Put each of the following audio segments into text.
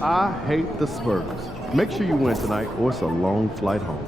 I hate the Spurs. Make sure you win tonight or it's a long flight home.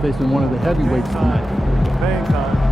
Facing one of the heavyweights tonight. Bang time.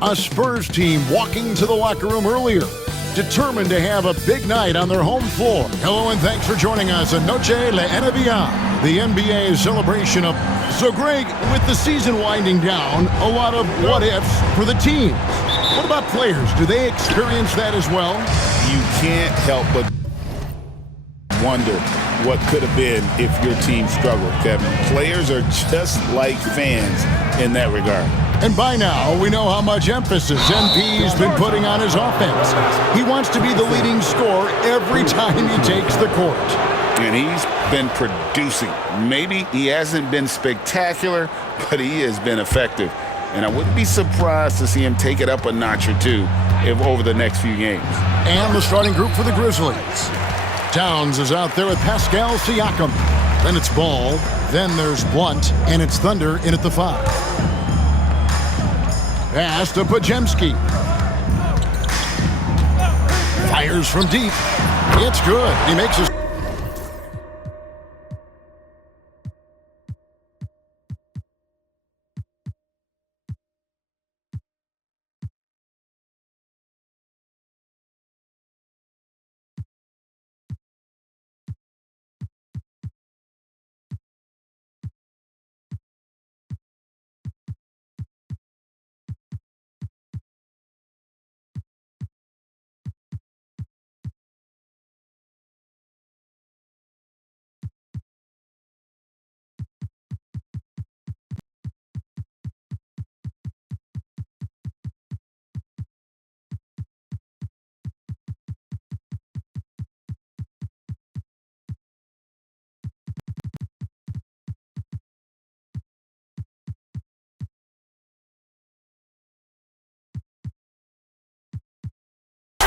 A Spurs team walking to the locker room earlier, determined to have a big night on their home floor. Hello and thanks for joining us on Noche La NBA, the NBA celebration of... So Greg, with the season winding down, a lot of what-ifs for the teams. What about players? Do they experience that as well? You can't help but wonder what could have been if your team struggled, Kevin. Players are just like fans in that regard. And by now, we know how much emphasis MP's been putting on his offense. He wants to be the leading scorer every time he takes the court. And he's been producing. Maybe he hasn't been spectacular, but he has been effective. And I wouldn't be surprised to see him take it up a notch or two over the next few games. And the starting group for the Grizzlies. Towns is out there with Pascal Siakam. Then it's Ball. Then there's Blunt. And it's Thunder in at the 5. Pass to Podziemski. Fires from deep. It's good. He makes a...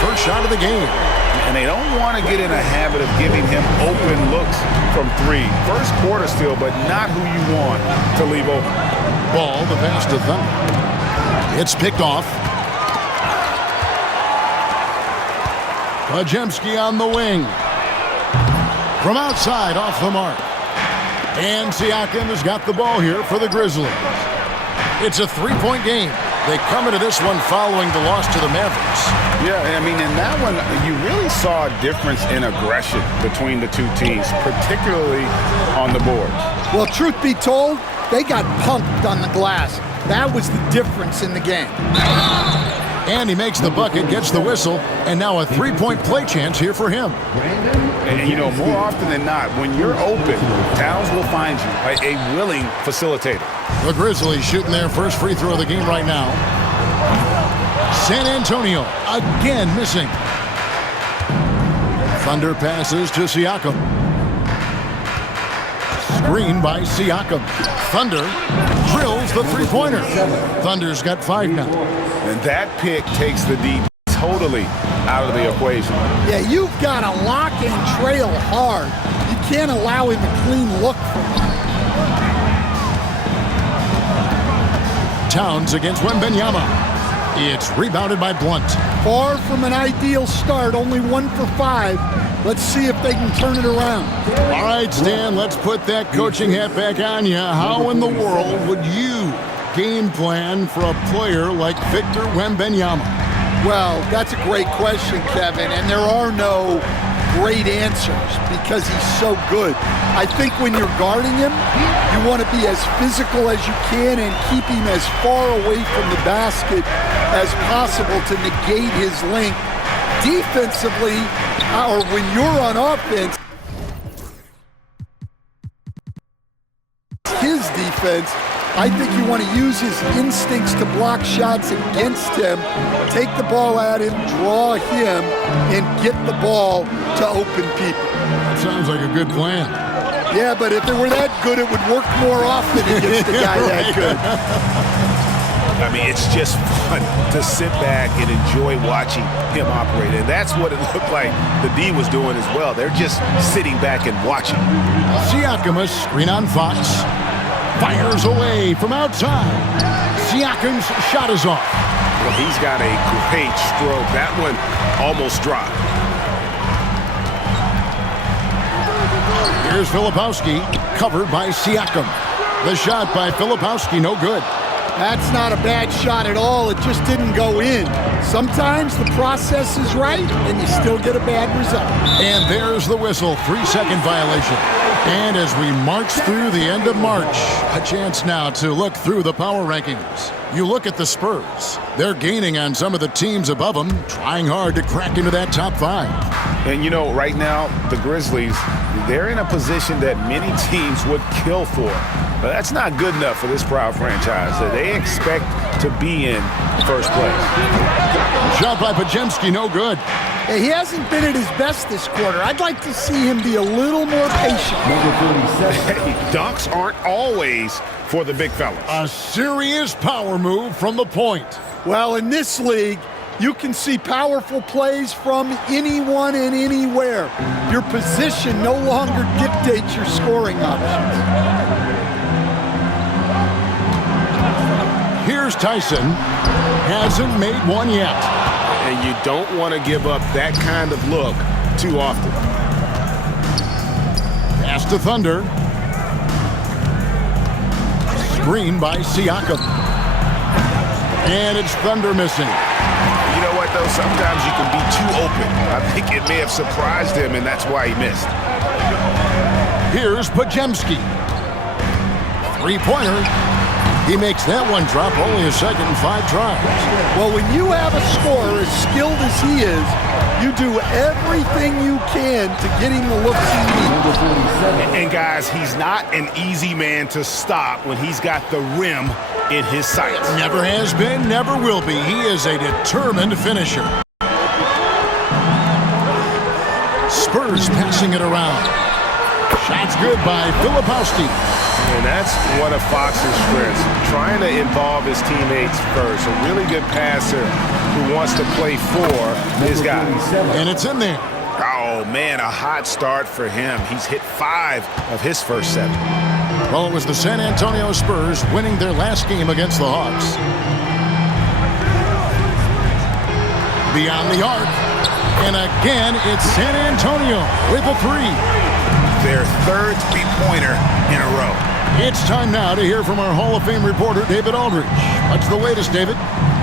First shot of the game. And they don't want to get in a habit of giving him open looks from three. First quarter still, but not who you want to leave open. Ball, the pass to Thunder. It's picked off. Podziemski on the wing. From outside, off the mark. And Siakam has got the ball here for the Grizzlies. It's a three-point game. They come into this one following the loss to the Mavericks. Yeah, I mean, in that one, you really saw a difference in aggression between the two teams, particularly on the boards. Well, truth be told, they got punked on the glass. That was the difference in the game. And he makes the bucket, gets the whistle, and now a three-point play chance here for him. And, you know, more often than not, when you're open, Towns will find you a willing facilitator. The Grizzlies shooting their first free throw of the game right now. San Antonio again missing. Thunder passes to Siakam. Screen by Siakam. Thunder drills the three-pointer. Thunder's got 5 now. And that pick takes the D totally out of the equation. Yeah, you've got to lock and trail hard. You can't allow him a clean look. Towns against Wembanyama. It's rebounded by Blunt. Far from an ideal start, only 1 for 5. Let's see if they can turn it around. All right, Stan, let's put that coaching hat back on you. How in the world would you game plan for a player like Victor Wembanyama? Well, that's a great question, Kevin, and there are no great answers because he's so good. I think when you're guarding him, you want to be as physical as you can and keep him as far away from the basket as possible to negate his length. Defensively, or when you're on offense, his defense, I think you want to use his instincts to block shots against him, take the ball at him, draw him, and get the ball to open people. Sounds like a good plan. Yeah, but if it were that good, it would work more often against a guy that good. I mean, it's just fun to sit back and enjoy watching him operate. And that's what it looked like the D was doing as well. They're just sitting back and watching. Siakam, a screen on Fox. Fires away from outside. Siakam's shot is off. Well, he's got a great stroke. That one almost dropped. Here's Filipowski, covered by Siakam. The shot by Filipowski, no good. That's not a bad shot at all. It just didn't go in. Sometimes the process is right, and you still get a bad result. And there's the whistle, 3-second violation. And as we march through the end of March, a chance now to look through the power rankings. You look at the Spurs. They're gaining on some of the teams above them, trying hard to crack into that top 5. And, you know, right now, the Grizzlies, they're in a position that many teams would kill for. But that's not good enough for this proud franchise. They expect to be in first place. Shot by Podziemski, no good. Hey, he hasn't been at his best this quarter. I'd like to see him be a little more patient. Hey, dunks aren't always for the big fellas. A serious power move from the point. Well, in this league, you can see powerful plays from anyone and anywhere. Your position no longer dictates your scoring options. Here's Tyson. Hasn't made one yet. And you don't want to give up that kind of look too often. Pass to Thunder. Screen by Siakam. And it's Thunder missing. You know what, though? Sometimes you can be too open. I think it may have surprised him, and that's why he missed. Here's Podziemski. Three-pointer. He makes that one drop, only a second and 5 tries. Well, when you have a scorer as skilled as he is, you do everything you can to get him the looks he needs. And guys, he's not an easy man to stop when he's got the rim in his sights. Never has been, never will be. He is a determined finisher. Spurs passing it around. Shots good by Filipowski. And that's one of Fox's strengths, trying to involve his teammates first. A really good passer who wants to play for his guys. And it's in there. Oh, man, a hot start for him. He's hit 5 of his first 7. Well, it was the San Antonio Spurs winning their last game against the Hawks. Beyond the arc. And again, it's San Antonio with a 3. Their third three-pointer in a row. It's time now to hear from our Hall of Fame reporter, David Aldridge. What's the latest, David?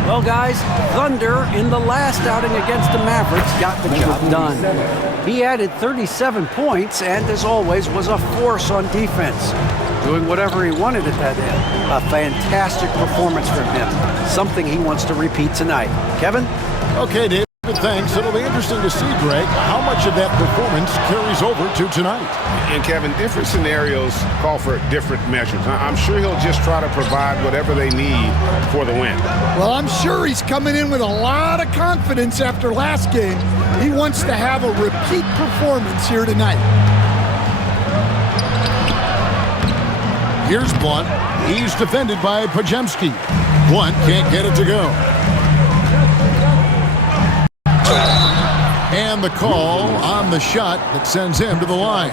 Well, guys, Thunder in the last outing against the Mavericks got the job done. He added 37 points and, as always, was a force on defense. doing whatever he wanted at that end. A fantastic performance from him. Something he wants to repeat tonight. Kevin? Okay, David, thanks. It'll be interesting to see, Greg, how much of that performance carries over to tonight. And Kevin, different scenarios call for different measures. I'm sure he'll just try to provide whatever they need for the win. Well, I'm sure he's coming in with a lot of confidence after last game. He wants to have a repeat performance here tonight. Here's Blunt. He's defended by Pajemski. Blunt can't get it to go. And the call on the shot that sends him to the line.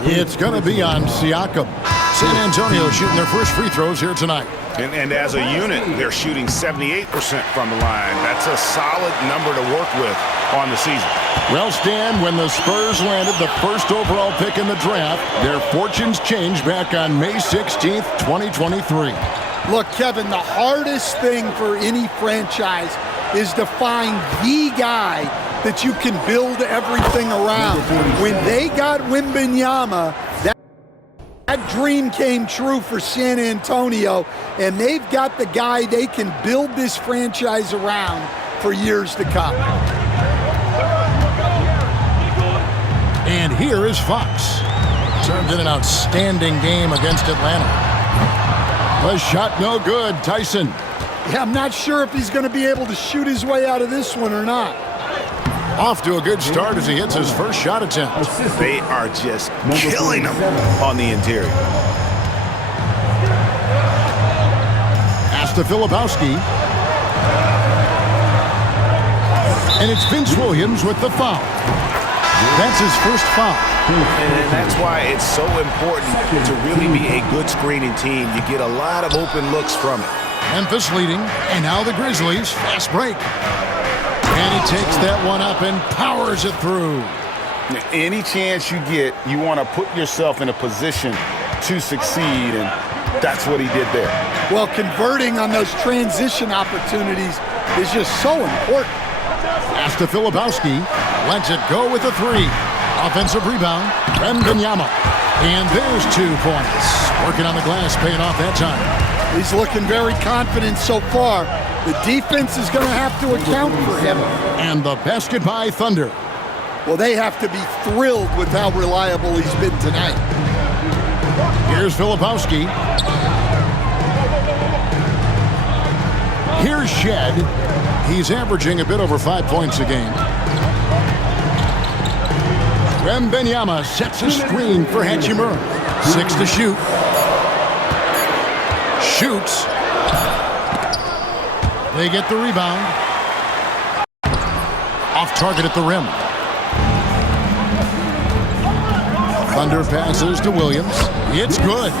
It's going to be on Siakam. San Antonio shooting their first free throws here tonight. And as a unit, they're shooting 78% from the line. That's a solid number to work with on the season. Well, Stan, when the Spurs landed the first overall pick in the draft, their fortunes changed back on May 16th, 2023. Look, Kevin, the hardest thing for any franchise is to find the guy that you can build everything around. When they got Wembanyama, that dream came true for San Antonio, and they've got the guy they can build this franchise around for years to come. And here is Fox. Turned in an outstanding game against Atlanta. The shot no good, Tyson. Yeah, I'm not sure if he's going to be able to shoot his way out of this one or not. Off to a good start as he hits his first shot attempt. They are just killing him on the interior. Pass to Filipowski. And it's Vince Williams with the foul. That's his first foul. And that's why it's so important to really be a good screening team. You get a lot of open looks from it. Memphis leading, and now the Grizzlies. Fast break. And he takes that one up and powers it through. Any chance you get, you want to put yourself in a position to succeed, and that's what he did there. Well, converting on those transition opportunities is just so important. Pass to Filipowski. Lets it go with a three. Offensive rebound. Wembanyama. And there's 2 points. Working on the glass, paying off that time. He's looking very confident so far. The defense is going to have to account for him. And the basket by Thunder. Well, they have to be thrilled with how reliable he's been tonight. Here's Filipowski. Here's Shed. He's averaging a bit over 5 points a game. Wembanyama sets a screen for Hachimura. 6 to shoot. Shoots. They get the rebound. Off target at the rim. Thunder passes to Williams. It's good.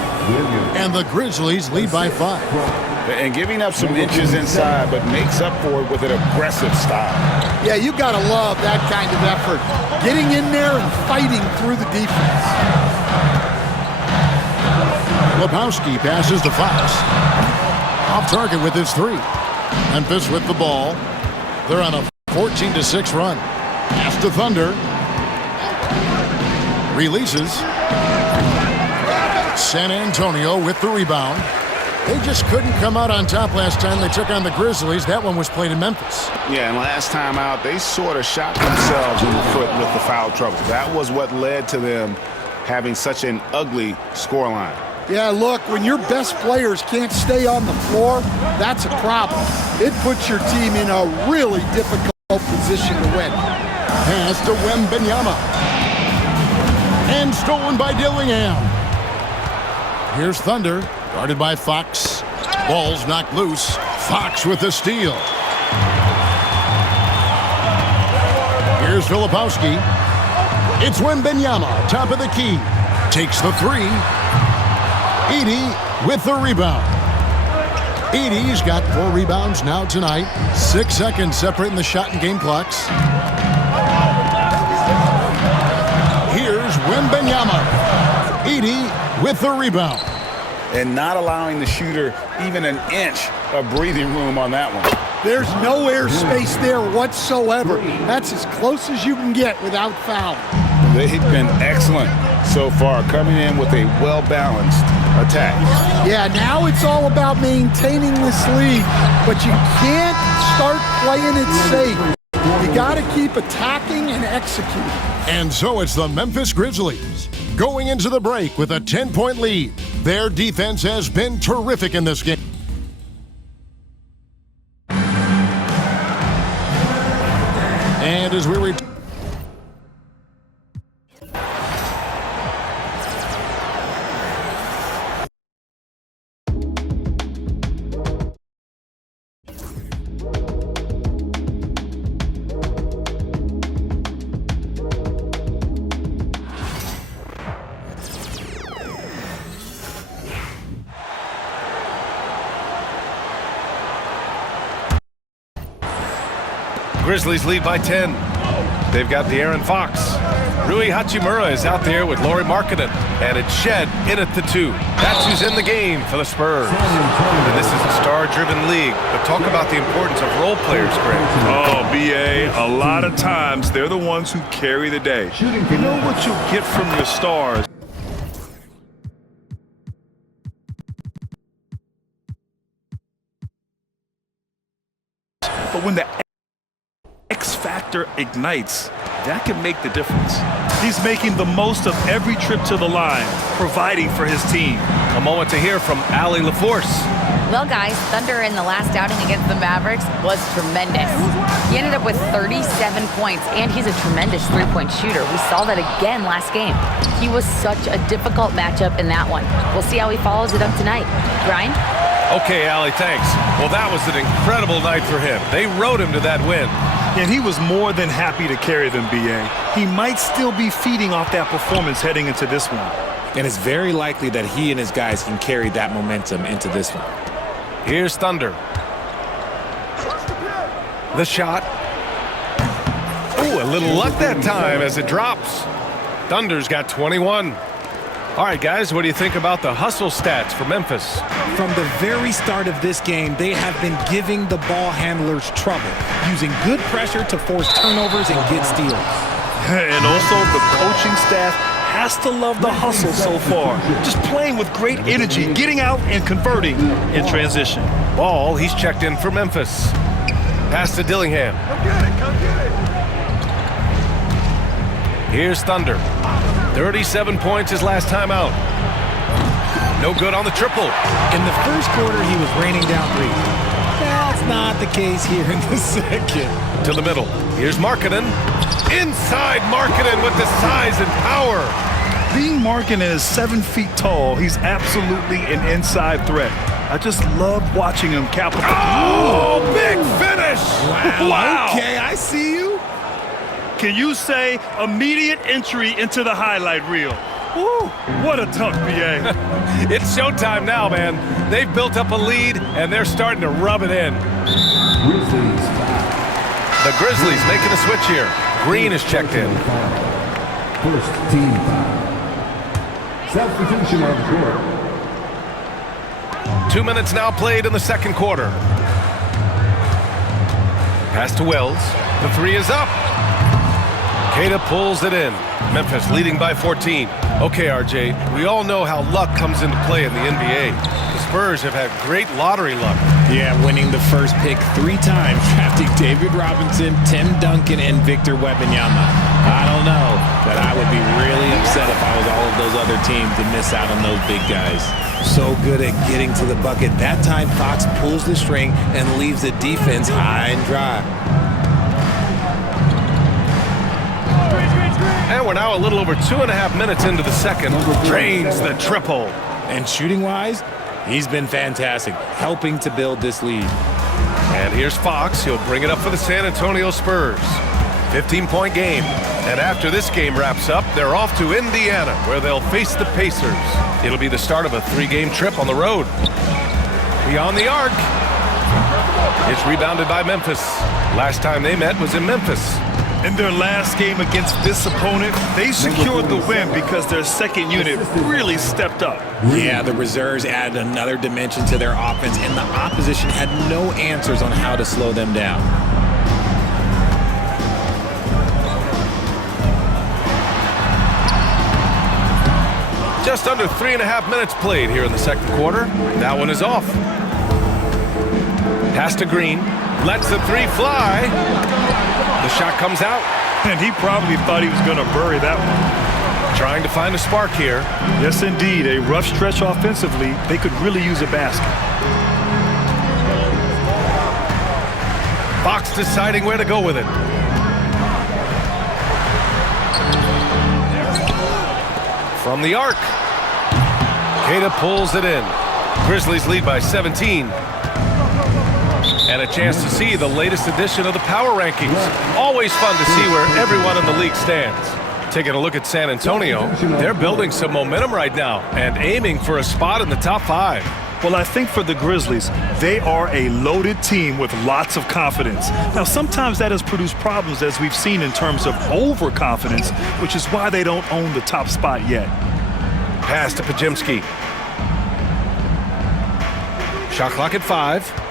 And the Grizzlies lead by 5. And giving up some inches inside, but makes up for it with an aggressive style. Yeah, you got to love that kind of effort. Getting in there and fighting through the defense. Filipowski passes to Fox. Off target with his 3. Memphis with the ball. They're on a 14-6 run. Pass to Thunder. Releases. San Antonio with the rebound. They just couldn't come out on top last time they took on the Grizzlies. That one was played in Memphis. Yeah, and last time out, they sort of shot themselves in the foot with the foul trouble. That was what led to them having such an ugly scoreline. Yeah, look, when your best players can't stay on the floor, that's a problem. It puts your team in a really difficult position to win. Pass to Wembanyama. And stolen by Dillingham. Here's Thunder, guarded by Fox. Ball's knocked loose. Fox with the steal. Here's Filipowski. It's Wembanyama, top of the key. Takes the 3. Edey with the rebound. Edey's got 4 rebounds now tonight. 6 seconds separating the shot and game clocks. Here's Wembanyama. Edey with the rebound. And not allowing the shooter even an inch of breathing room on that one. There's no airspace there whatsoever. That's as close as you can get without foul. They've been excellent so far, coming in with a well-balanced attack. Yeah, now it's all about maintaining this lead, but you can't start playing it safe. You got to keep attacking and executing. And so it's the Memphis Grizzlies going into the break with a 10-point lead. Their defense has been terrific in this game. And as we return, Grizzlies lead by 10. They've got De'Aaron Fox. Rui Hachimura is out there with Lauri Markkanen. And it's Shed in at the 2. That's who's in the game for the Spurs. And this is a star-driven league. But talk about the importance of role players, Greg. Oh, B.A., a lot of times they're the ones who carry the day. You know what you'll get from your stars. But when the X factor ignites, that can make the difference. He's making the most of every trip to the line, providing for his team. A moment to hear from Allie LaForce. Well, guys, Thunder in the last outing against the Mavericks was tremendous. He ended up with 37 points, and he's a tremendous three-point shooter. We saw that again last game. He was such a difficult matchup in that one. We'll see how he follows it up tonight. Brian? Okay, Allie, thanks. Well, that was an incredible night for him. They rode him to that win. And he was more than happy to carry them, B.A. He might still be feeding off that performance heading into this one. And it's very likely that he and his guys can carry that momentum into this one. Here's Thunder. The shot. Oh, a little luck that time as it drops. Thunder's got 21. All right, guys, what do you think about the hustle stats for Memphis? From the very start of this game, they have been giving the ball handlers trouble, using good pressure to force turnovers and get steals. And also the coaching staff has to love the hustle so far. Just playing with great energy, getting out and converting in transition. Ball, he's checked in for Memphis. Pass to Dillingham. Come get it. Here's Thunder. 37 points his last time out. No good on the triple. In the first quarter, he was raining down threes. That's not the case here in the second. To the middle. Here's Markkanen. Inside Markkanen with the size and power. Being Markkanen is 7 feet tall, he's absolutely an inside threat. I just love watching him capitalize. Oh, big finish! Wow. Okay, I see you. Can you say immediate entry into the highlight reel? Woo, what a dunk, B.A. It's showtime now, man. They've built up a lead, and they're starting to rub it in. The Grizzlies making a switch here. Green is checked in. First team foul. Substitution on court. 2 minutes now played in the second quarter. Pass to Wells. The three is up. Queta pulls it in. Memphis leading by 14. Okay, RJ, we all know how luck comes into play in the NBA. The Spurs have had great lottery luck. Yeah, winning the first pick 3 times, drafting David Robinson, Tim Duncan, and Victor Wembanyama. I don't know, but I would be really upset if I was all of those other teams to miss out on those big guys. So good at getting to the bucket. That time, Fox pulls the string and leaves the defense high and dry. And we're now a little over 2.5 minutes into the second. Drains the triple. And shooting-wise, he's been fantastic, helping to build this lead. And here's Fox. He'll bring it up for the San Antonio Spurs. 15-point game. And after this game wraps up, they're off to Indiana, where they'll face the Pacers. It'll be the start of a 3-game trip on the road. Beyond the arc. It's rebounded by Memphis. Last time they met was in Memphis. In their last game against this opponent, they secured the win because their second unit really stepped up. Yeah, the reserves added another dimension to their offense, and the opposition had no answers on how to slow them down. Just under 3.5 minutes played here in the second quarter. That one is off. Pass to Green. Lets the three fly. The shot comes out. And he probably thought he was going to bury that one. Trying to find a spark here. Yes, indeed. A rough stretch offensively. They could really use a basket. Fox deciding where to go with it. From the arc. Queta pulls it in. Grizzlies lead by 17. And a chance to see the latest edition of the power rankings. Always fun to see where everyone in the league stands. Taking a look at San Antonio, they're building some momentum right now and aiming for a spot in the top 5. Well, I think for the Grizzlies, they are a loaded team with lots of confidence. Now, sometimes that has produced problems, as we've seen in terms of overconfidence, which is why they don't own the top spot yet. Pass to Podziemski. Shot clock at 5.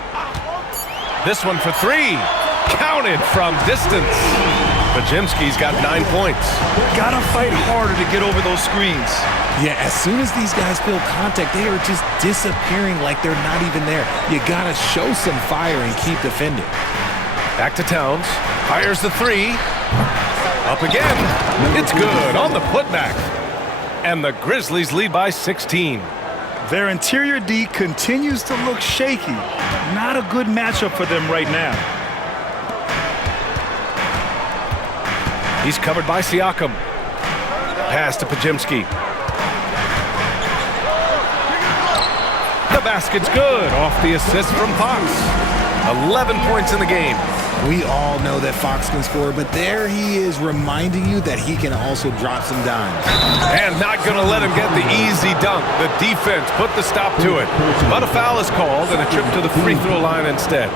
This one for 3. Counted from distance. Podziemski's got 9 points. Gotta fight harder to get over those screens. Yeah, as soon as these guys feel contact, they are just disappearing like they're not even there. You gotta show some fire and keep defending. Back to Towns. Fires the 3. Up again. It's good on the putback. And the Grizzlies lead by 16. Their interior D continues to look shaky. Not a good matchup for them right now. He's covered by Siakam. Pass to Podziemski. The basket's good off the assist from Fox. 11 points in the game. We all know that Fox can score, but there he is reminding you that he can also drop some dimes. And not going to let him get the easy dunk. The defense put the stop to it. But a foul is called and a trip to the free throw line instead.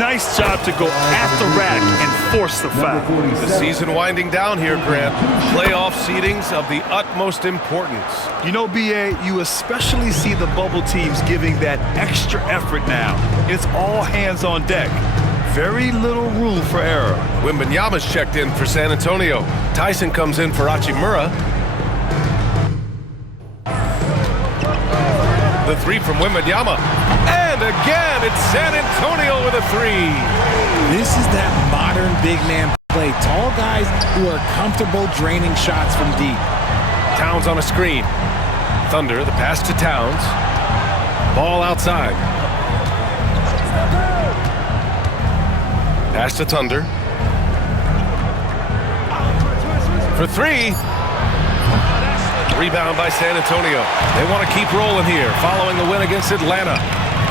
Nice job to go at the rack and force the foul. The season winding down here, Grant. Playoff seedings of the utmost importance. You know, B.A., you especially see the bubble teams giving that extra effort now. It's all hands on deck. Very little room for error. Wembanyama's checked in for San Antonio. Tyson comes in for Hachimura. The 3 from Wembanyama. And again, it's San Antonio with a 3. This is that modern big man play. Tall guys who are comfortable draining shots from deep. Towns on a screen. Thunder, the pass to Towns. Ball outside. Pass to Thunder. For 3. Rebound by San Antonio. They want to keep rolling here following the win against Atlanta.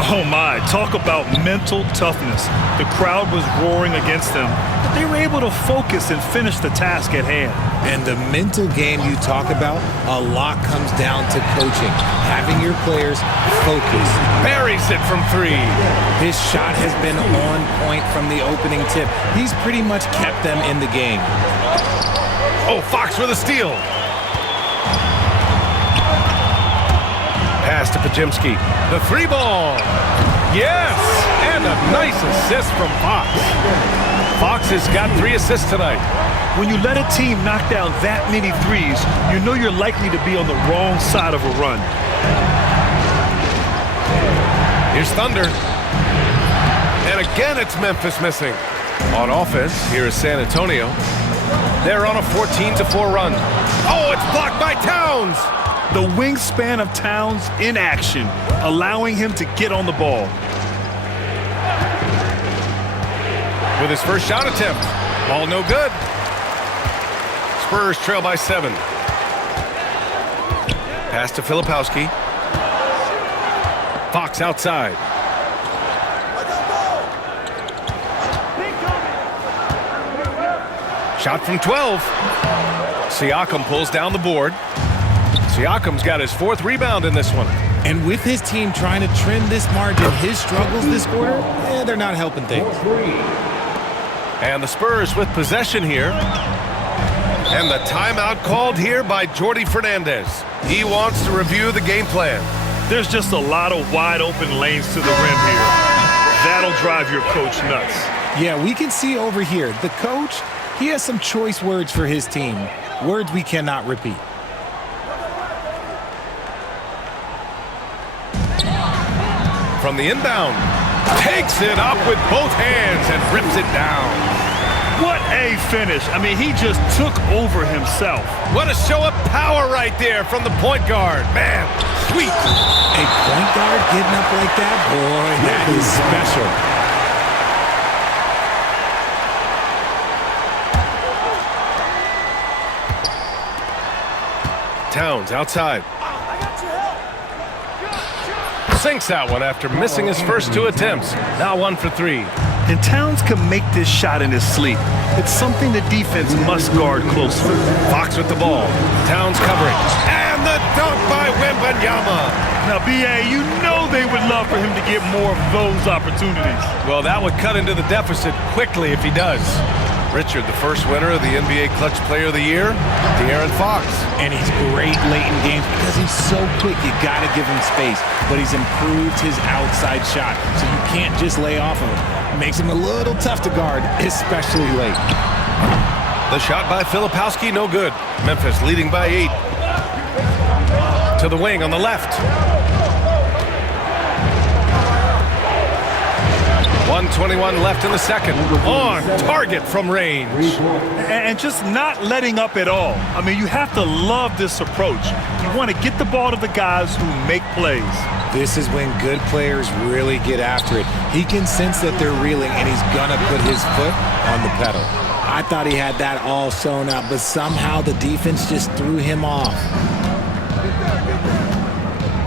Oh my, talk about mental toughness. The crowd was roaring against them, but they were able to focus and finish the task at hand. And the mental game you talk about, a lot comes down to coaching. Having your players focus. Buries it from 3. His shot has been on point from the opening tip. He's pretty much kept them in the game. Oh, Fox with a steal. Pass to Podziemski. The 3 ball. Yes! And a nice assist from Fox. Fox has got 3 assists tonight. When you let a team knock down that many threes, you know you're likely to be on the wrong side of a run. Here's Thunder. And again, it's Memphis missing. On offense, here is San Antonio. They're on a 14-4 run. Oh, it's blocked by Towns. The wingspan of Towns in action, allowing him to get on the ball. With his first shot attempt. Ball no good. Spurs trail by 7. Pass to Filipowski. Fox outside. Shot from 12. Siakam pulls down the board. Siakam's got his 4th rebound in this one. And with his team trying to trim this margin, his struggles this quarter, they're not helping things. And the Spurs with possession here. And the timeout called here by Jordi Fernandez. He wants to review the game plan. There's just a lot of wide open lanes to the rim here. That'll drive your coach nuts. Yeah, we can see over here, the coach, he has some choice words for his team. Words we cannot repeat. From the inbound, takes it up with both hands and rips it down. What a finish. I mean, he just took over himself. What a show of power right there from the point guard. Man, sweet. A point guard getting up like that? Boy, that is special. Towns outside. Sinks that one after missing his first 2 attempts. Now 1 for 3. And Towns can make this shot in his sleep. It's something the defense must guard closely. Fox with the ball. Towns covering. And the dunk by Wembanyama. Now, B.A., you know they would love for him to get more of those opportunities. Well, that would cut into the deficit quickly if he does. Richard, the first winner of the NBA Clutch Player of the Year, De'Aaron Fox. And he's great late in games because he's so quick. You got to give him space. But he's improved his outside shot, so you can't just lay off of him. Makes him a little tough to guard, especially late. The shot by Filipowski, no good. Memphis leading by 8. To the wing on the left. 1:21 left in the second. On target from range. And just not letting up at all. I mean, you have to love this approach. You want to get the ball to the guys who make plays. This is when good players really get after it. He can sense that they're reeling, and he's going to put his foot on the pedal. I thought he had that all sewn up, but somehow the defense just threw him off.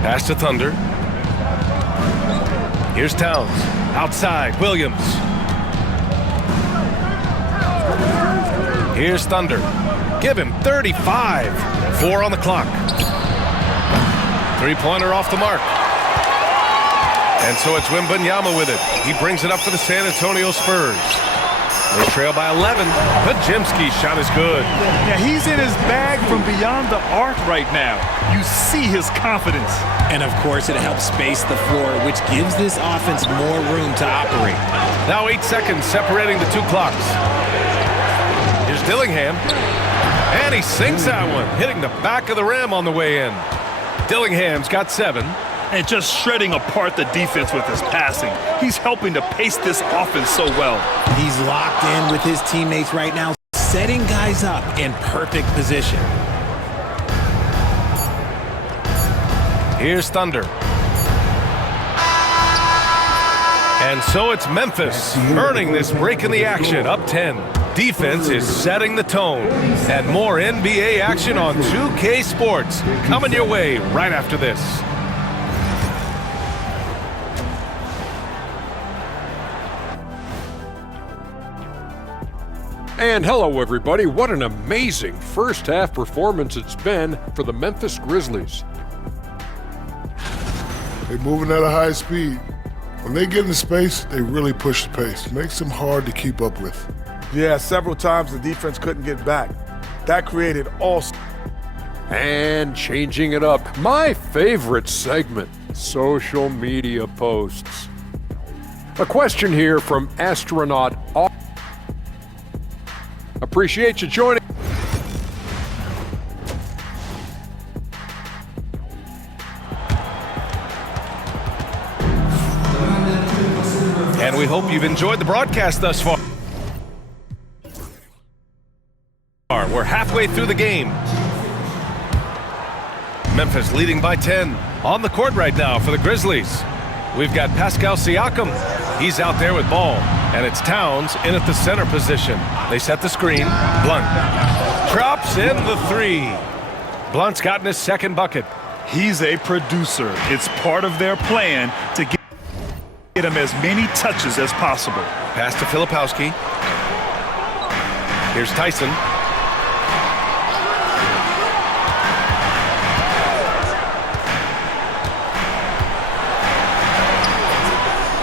Pass to Thunder. Here's Towns. Outside, Williams. Here's Thunder. Give him 35. 4 on the clock. 3-pointer off the mark. And so it's Wembanyama with it. He brings it up for the San Antonio Spurs. They trail by 11. Podziemski's shot is good. Yeah, he's in his bag from beyond the arc right now. You see his confidence. And, of course, it helps space the floor, which gives this offense more room to operate. Now 8 seconds separating the 2 clocks. Here's Dillingham. And he sinks that one, hitting the back of the rim on the way in. Dillingham's got 7. And just shredding apart the defense with his passing. He's helping to pace this offense so well. He's locked in with his teammates right now, setting guys up in perfect position. Here's Thunder. And so it's Memphis earning this break in the action, up 10. Defense is setting the tone. And more NBA action on 2K Sports coming your way right after this. And hello, everybody. What an amazing first half performance it's been for the Memphis Grizzlies. They're moving at a high speed. When they get in space, they really push the pace. Makes them hard to keep up with. Yeah, several times the defense couldn't get back. That created all... And changing it up, my favorite segment, social media posts. A question here from astronaut. Appreciate you joining. And we hope you've enjoyed the broadcast thus far. We're halfway through the game. Memphis leading by 10. On the court right now for the Grizzlies. We've got Pascal Siakam. He's out there with ball. And it's Towns in at the center position. They set the screen. Blunt drops in the 3. Blunt's gotten his second bucket. He's a producer. It's part of their plan to get him as many touches as possible. Pass to Filipowski. Here's Tyson.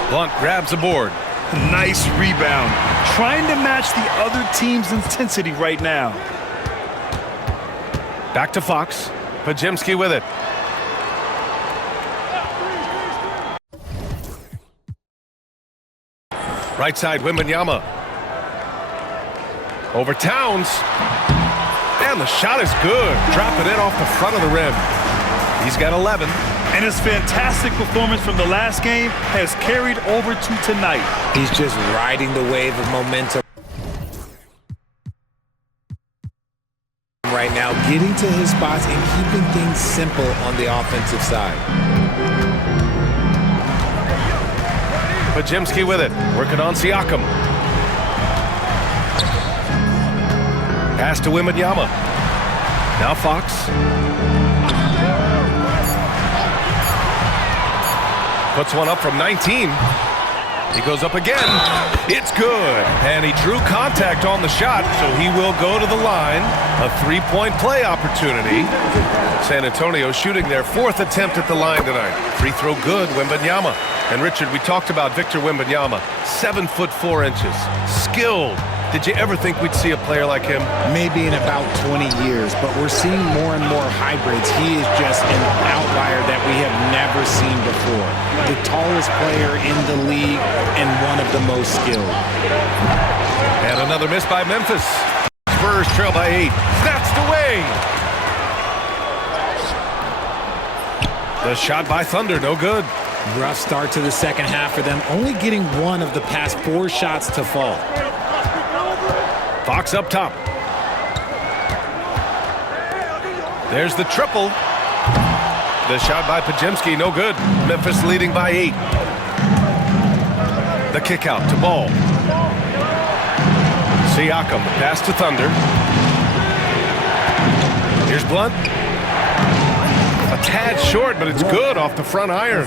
Blunt grabs a board. Nice rebound. trying to match the other team's intensity right now. Back to Fox. Podziemski with it. Right side, Wembanyama. Over Towns. And the shot is good. Dropping it off the front of the rim. He's got 11. And his fantastic performance from the last game has carried over to tonight. He's just riding the wave of momentum right now, getting to his spots and keeping things simple on the offensive side. Podziemski with it, working on Siakam. Pass to Wembanyama. Now Fox. Puts one up from 19. He goes up again. It's good. And he drew contact on the shot, so he will go to the line. A three-point play opportunity. San Antonio shooting their fourth attempt at the line tonight. Free throw good, Wembanyama. And Richard, we talked about Victor Wembanyama. 7'4". Skilled. Did you ever think we'd see a player like him? Maybe in about 20 years, but we're seeing more and more hybrids. He is just an outlier that we have never seen before. The tallest player in the league and one of the most skilled. And another miss by Memphis. Spurs trail by 8. Snatched away. The shot by Thunder, no good. Rough start to the second half for them, only getting one of the past 4 shots to fall. Fox up top. There's the triple. The shot by Podziemski, no good. Memphis leading by 8. The kick out to Ball. Siakam, pass to Thunder. Here's Blunt. A tad short, but it's good off the front iron.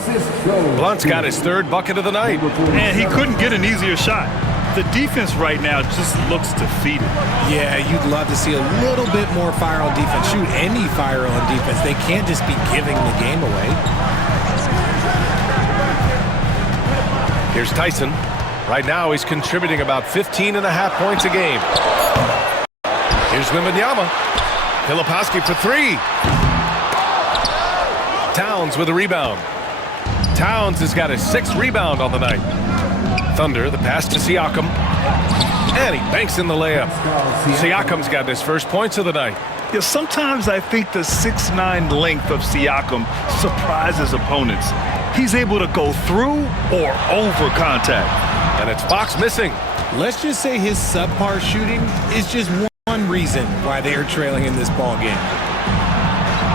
Blunt's got his 3rd bucket of the night. And he couldn't get an easier shot. The defense right now just looks defeated. Yeah, you'd love to see a little bit more fire on defense. Shoot, any fire on defense. They can't just be giving the game away. Here's Tyson. Right now, he's contributing about 15.5 points a game. Here's Wembanyama. Filipowski for 3. Towns with a rebound. Towns has got his 6th rebound on the night. Thunder, the pass to Siakam. And he banks in the layup. Siakam's got his first points of the night. Yeah, sometimes I think the 6'9" length of Siakam surprises opponents. He's able to go through or over contact. And it's Fox missing. Let's just say his subpar shooting is just one reason why they are trailing in this ball game.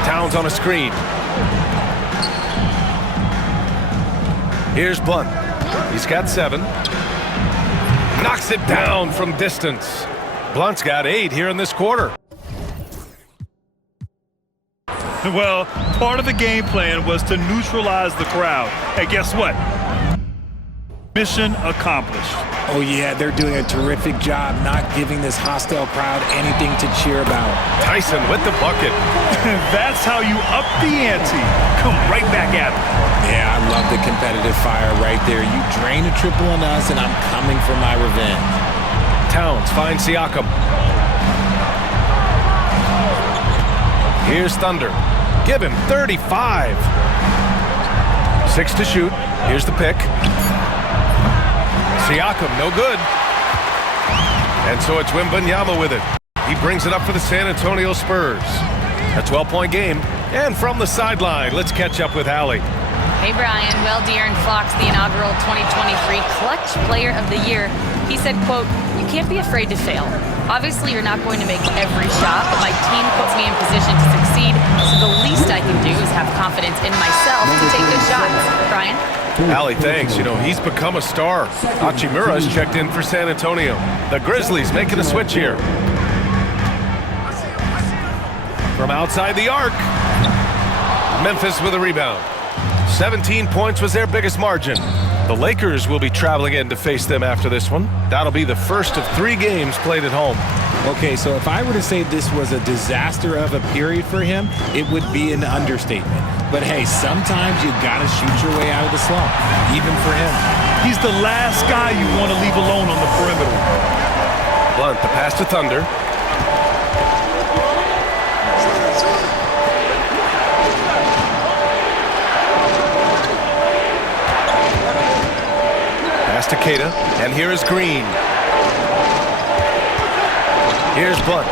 Towns on a screen. Here's Blunt. He's got 7. Knocks it down from distance. Blunt's got 8 here in this quarter. Well, part of the game plan was to neutralize the crowd. And guess what? Mission accomplished. Oh, yeah, they're doing a terrific job not giving this hostile crowd anything to cheer about. Tyson with the bucket. That's how you up the ante. Come right back at him. Yeah, I love the competitive fire right there. You drain a triple on us, and I'm coming for my revenge. Towns finds Siakam. Here's Thunder. Give him 35. 6 to shoot. Here's the pick. Siakam, no good. And so it's Wembanyama with it. He brings it up for the San Antonio Spurs. A 12-point game. And from the sideline, let's catch up with Allie. Hey, Brian. Well, De'Aaron Fox, the inaugural 2023 Clutch Player of the Year, he said, quote, "You can't be afraid to fail. Obviously, you're not going to make every shot, but my team puts me in position to succeed, so the least I can do is have confidence in myself to take good shots." Brian? Allie, thanks. You know, he's become a star. Hachimura's checked in for San Antonio. The Grizzlies making a switch here. From outside the arc. Memphis with a rebound. 17 points was their biggest margin. The Lakers will be traveling in to face them after this one. That'll be the first of 3 games played at home. Okay, so if I were to say this was a disaster of a period for him, it would be an understatement. But hey, sometimes you gotta shoot your way out of the slump, even for him. He's the last guy you want to leave alone on the perimeter. Blunt, the pass to Thunder. Pass to Keita, and here is Green. Here's Blunt.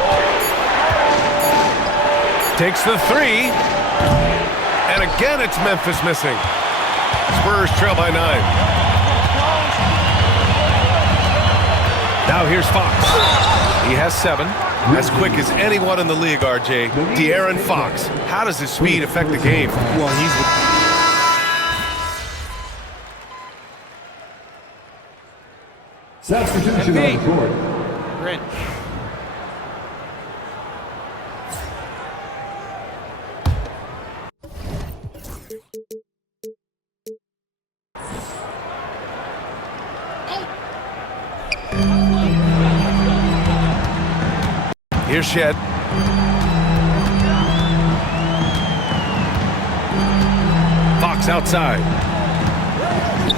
Takes the three. And again, it's Memphis missing. Spurs trail by 9. Now here's Fox. He has 7. As quick as anyone in the league, RJ. De'Aaron Fox. How does his speed affect the game? Well, Substitution on the court. Brent. Here's Shed. Fox outside.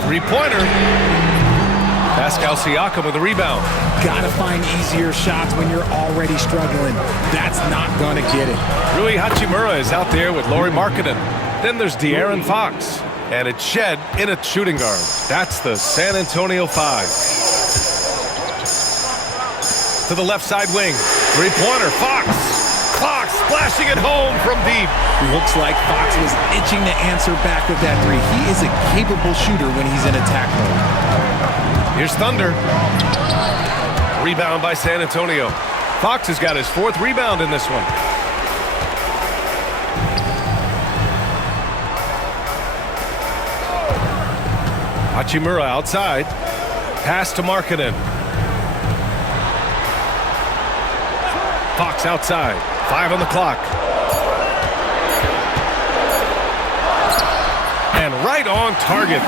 Three-pointer. Pascal Siakam with a rebound. Gotta find easier shots when you're already struggling. That's not gonna get it. Rui Hachimura is out there with Lauri Markkanen. Then there's De'Aaron Fox. And it's Shed in a shooting guard. That's the San Antonio 5. To the left side wing. Three-pointer, Fox. Fox splashing it home from deep. Looks like Fox was itching to answer back with that three. He is a capable shooter when he's in attack mode. Here's Thunder. Rebound by San Antonio. Fox has got his 4th rebound in this one. Hachimura outside. Pass to Markkanen. Fox outside. 5 on the clock. And right on target.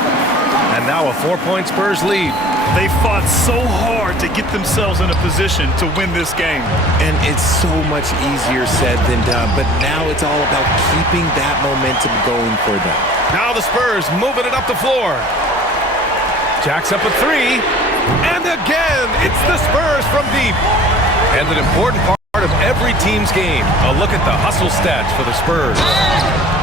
And now a 4-point Spurs lead. They fought so hard to get themselves in a position to win this game. And it's so much easier said than done, but now it's all about keeping that momentum going for them. Now the Spurs moving it up the floor. Jacks up a 3. And again, it's the Spurs from deep. And an important part of every team's game. A look at the hustle stats for the Spurs.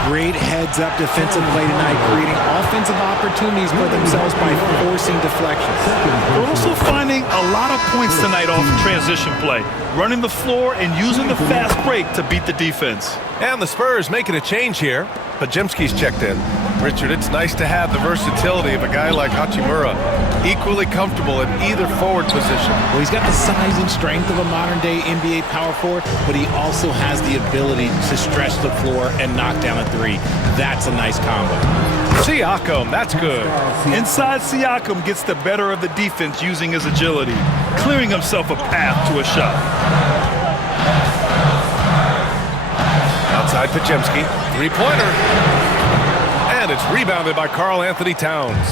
Great heads-up defensive play tonight, creating offensive opportunities for themselves by forcing deflections. They're also finding a lot of points tonight off transition play, running the floor and using the fast break to beat the defense. And the Spurs making a change here. Podziemski's checked in. Richard, it's nice to have the versatility of a guy like Hachimura. Equally comfortable at either forward position. Well, he's got the size and strength of a modern-day NBA power forward, but he also has the ability to stretch the floor and knock down a 3. That's a nice combo. Siakam, that's good. Inside, Siakam gets the better of the defense using his agility, clearing himself a path to a shot. Outside Podziemski, 3-pointer. And it's rebounded by Karl Anthony Towns.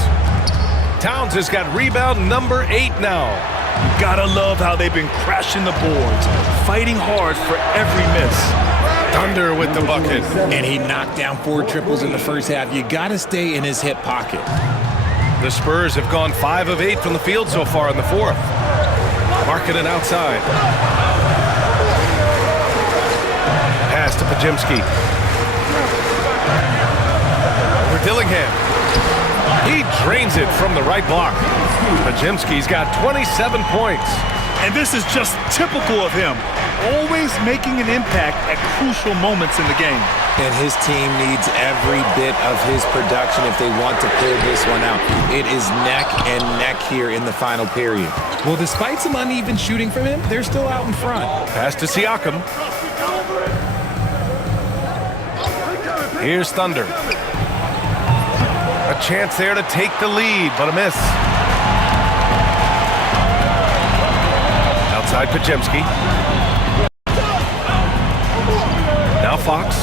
Towns has got rebound number 8 now. You gotta love how they've been crashing the boards, fighting hard for every miss. Thunder with the bucket. And he knocked down 4 triples in the first half. You gotta stay in his hip pocket. The Spurs have gone 5 of 8 from the field so far in the 4th. Markkanen outside. Pass to Podziemski. Over Dillingham. He drains it from the right block. Podziemski's got 27 points. And this is just typical of him, always making an impact at crucial moments in the game. And his team needs every bit of his production if they want to pull this one out. It is neck and neck here in the final period. Well, despite some uneven shooting from him, they're still out in front. Pass to Siakam. Here's Thunder. A chance there to take the lead, but a miss. Outside Podziemski. Now Fox.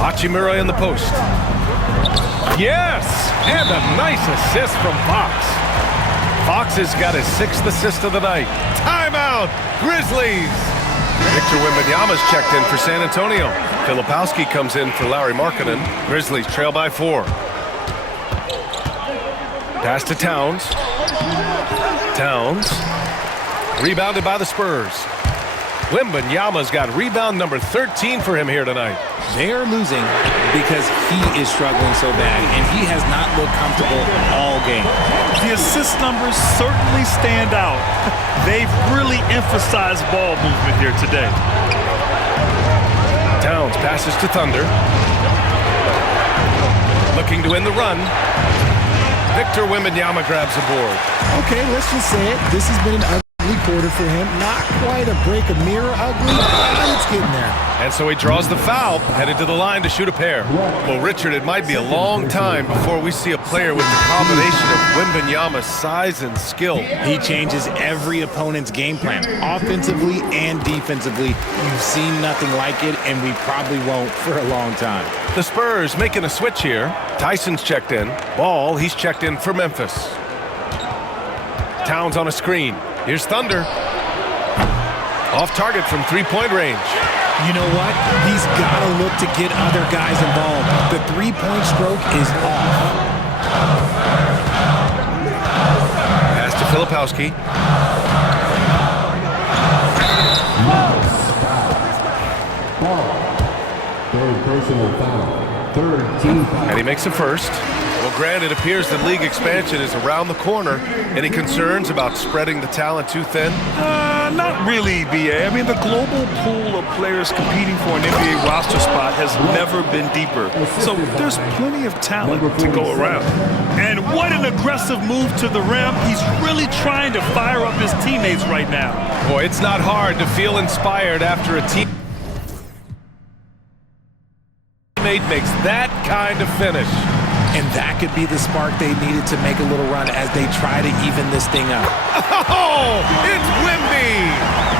Hachimura in the post. Yes! And a nice assist from Fox. Fox has got his 6th assist of the night. Timeout, Grizzlies! Victor Wembanyama's checked in for San Antonio. Filipowski comes in for Lauri Markkanen. Grizzlies trail by 4. Pass to Towns. Towns. Rebounded by the Spurs. Wembanyama's got rebound number 13 for him here tonight. They are losing because he is struggling so bad, and he has not looked comfortable all game. The assist numbers certainly stand out. They've really emphasized ball movement here today. Towns passes to Thunder. Looking to win the run. Victor Wembanyama grabs the board. Okay, let's just say it. This has been an ugly quarter for him. Not quite a break a mirror ugly, but it's getting there. And so he draws the foul, headed to the line to shoot a pair. Well, Richard, it might be a long time before we see a player with the combination of Wembanyama's size and skill. He changes every opponent's game plan, offensively and defensively. You've seen nothing like it, and we probably won't for a long time. The Spurs making a switch here. Tyson's checked in. Ball, he's checked in for Memphis. Towns on a screen. Here's Thunder. Off target from three-point range. You know what? He's got to look to get other guys involved. The three-point stroke is off. Pass to Filipowski. Third personal foul. Third team foul. And he makes the first. Well, Grant, it appears that league expansion is around the corner. Any concerns about spreading the talent too thin? Not really, B.A. I mean, the global pool of players competing for an NBA roster spot has never been deeper. So there's plenty of talent to go around. And what an aggressive move to the rim. He's really trying to fire up his teammates right now. Boy, it's not hard to feel inspired after a teammate makes that kind of finish. And that could be the spark they needed to make a little run as they try to even this thing up. Oh, it's Wemby!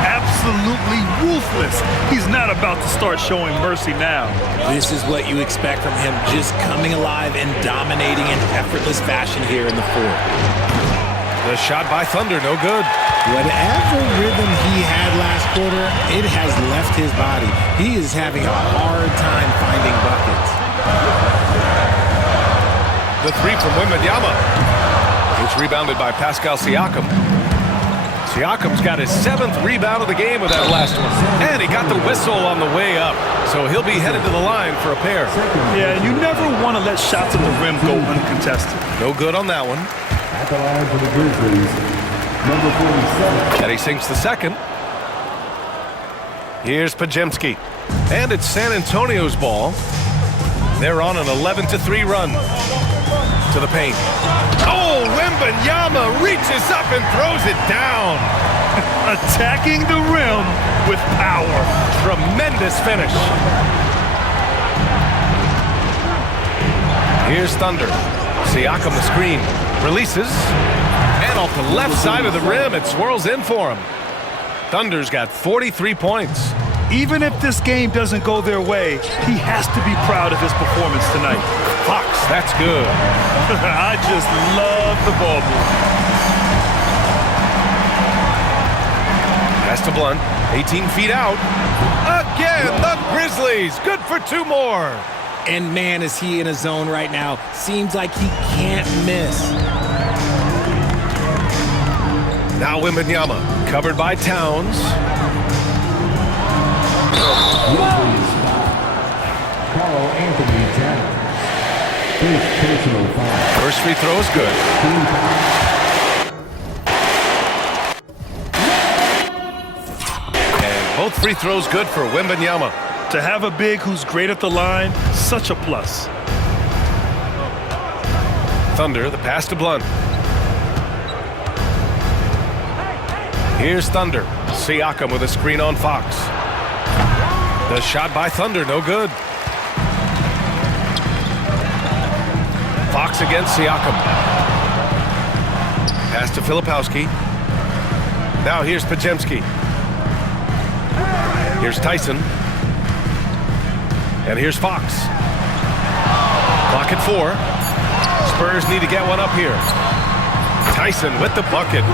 Absolutely ruthless. He's not about to start showing mercy now. This is what you expect from him, just coming alive and dominating in effortless fashion here in the fourth. The shot by Thunder, no good. Whatever rhythm he had last quarter, it has left his body. He is having a hard time finding buckets. The three from Wembanyama. It's rebounded by Pascal Siakam. Siakam's got his 7th rebound of the game with that last one. And he got the whistle on the way up. So he'll be headed to the line for a pair. Yeah, you never want to let shots at the rim go uncontested. No good on that one. At the line for the Grizzlies, number 47. And he sinks the second. Here's Podziemski. And it's San Antonio's ball. They're on an 11-3 run. To the paint. Oh, Wembanyama reaches up and throws it down. Attacking the rim with power. Tremendous finish. Here's Thunder. Siakam the screen. Releases. And off the left side of the rim, it swirls in for him. Thunder's got 43 points. Even if this game doesn't go their way, he has to be proud of his performance tonight. Fox, that's good. I just love the ball movement. Pass to Blunt, 18 feet out. Again, the Grizzlies, good for 2 more. And man, is he in a zone right now. Seems like he can't miss. Now Wembanyama, covered by Towns. Carl Anthony Towns. First personal foul. First free throw is good. And both free throws good for Wembanyama. To have a big who's great at the line, such a plus. Thunder, the pass to Blunt. Here's Thunder. Siakam with a screen on Fox. The shot by Thunder, no good. Fox against Siakam. Pass to Filipowski. Now here's Podziemski. Here's Tyson. And here's Fox. Clock at 4. Spurs need to get one up here. Tyson with the bucket.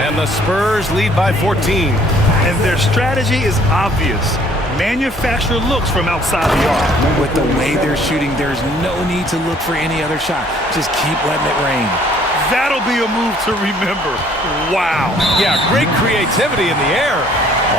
And the Spurs lead by 14. And their strategy is obvious. manufacture looks from outside the arc. With the way they're shooting, there's no need to look for any other shot. Just keep letting it rain. That'll be a move to remember. Wow. Yeah, great creativity in the air.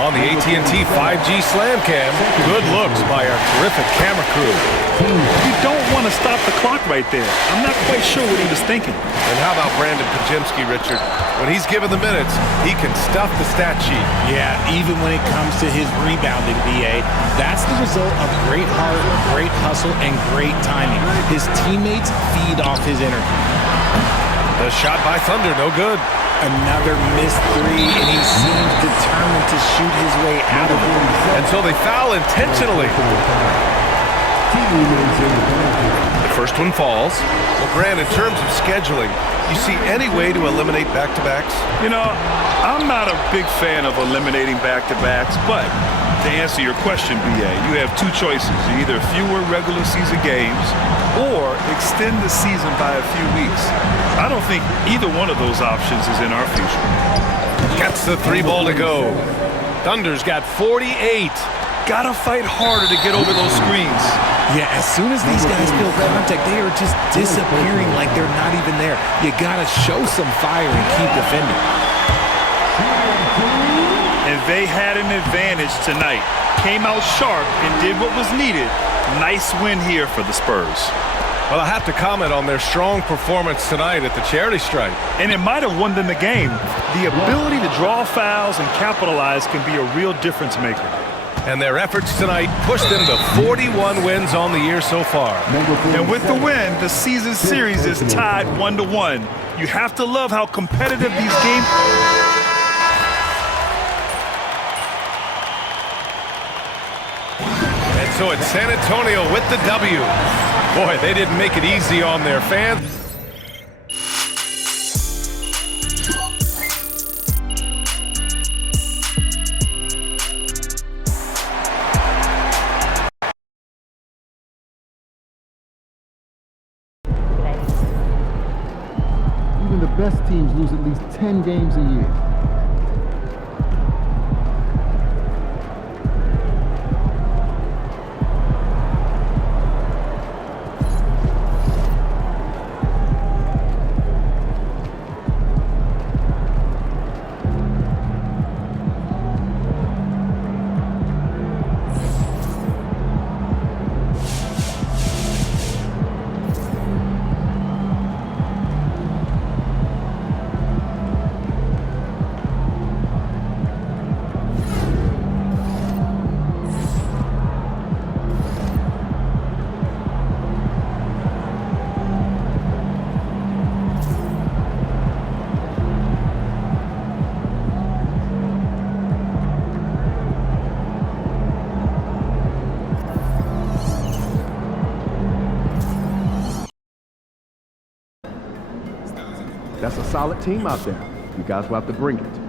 On the AT&T 5G Slam Cam, good looks by our terrific camera crew. You don't want to stop the clock right there. I'm not quite sure what he was thinking. And how about Brandon Pajemski, Richard? When he's given the minutes, he can stuff the stat sheet. Yeah, even when it comes to his rebounding, BA, that's the result of great heart, great hustle, and great timing. His teammates feed off his energy. The shot by Thunder, no good. Another missed three, and he seems determined to shoot his way out of it. And so they foul intentionally. The first one falls. Well, Grant, in terms of scheduling, you see any way to eliminate back-to-backs? You know, I'm not a big fan of eliminating back-to-backs, but to answer your question, BA, you have two choices. Either fewer regular season games or extend the season by a few weeks. I don't think either one of those options is in our future. Gets the three ball to go. Thunder's got 48. Gotta fight harder to get over those screens. Yeah, as soon as these guys feel contact, they are just disappearing like they're not even there. You gotta show some fire and keep defending. And they had an advantage tonight. Came out sharp and did what was needed. Nice win here for the Spurs. Well, I have to comment on their strong performance tonight at the charity stripe. And it might have won them the game. The ability to draw fouls and capitalize can be a real difference maker. And their efforts tonight pushed them to 41 wins on the year so far. And with the win, the season series is tied 1-1. You have to love how competitive these games are. And so it's San Antonio with the W. Boy, they didn't make it easy on their fans. Even the best teams lose at least 10 games a year. That's a solid team out there. You guys will have to bring it.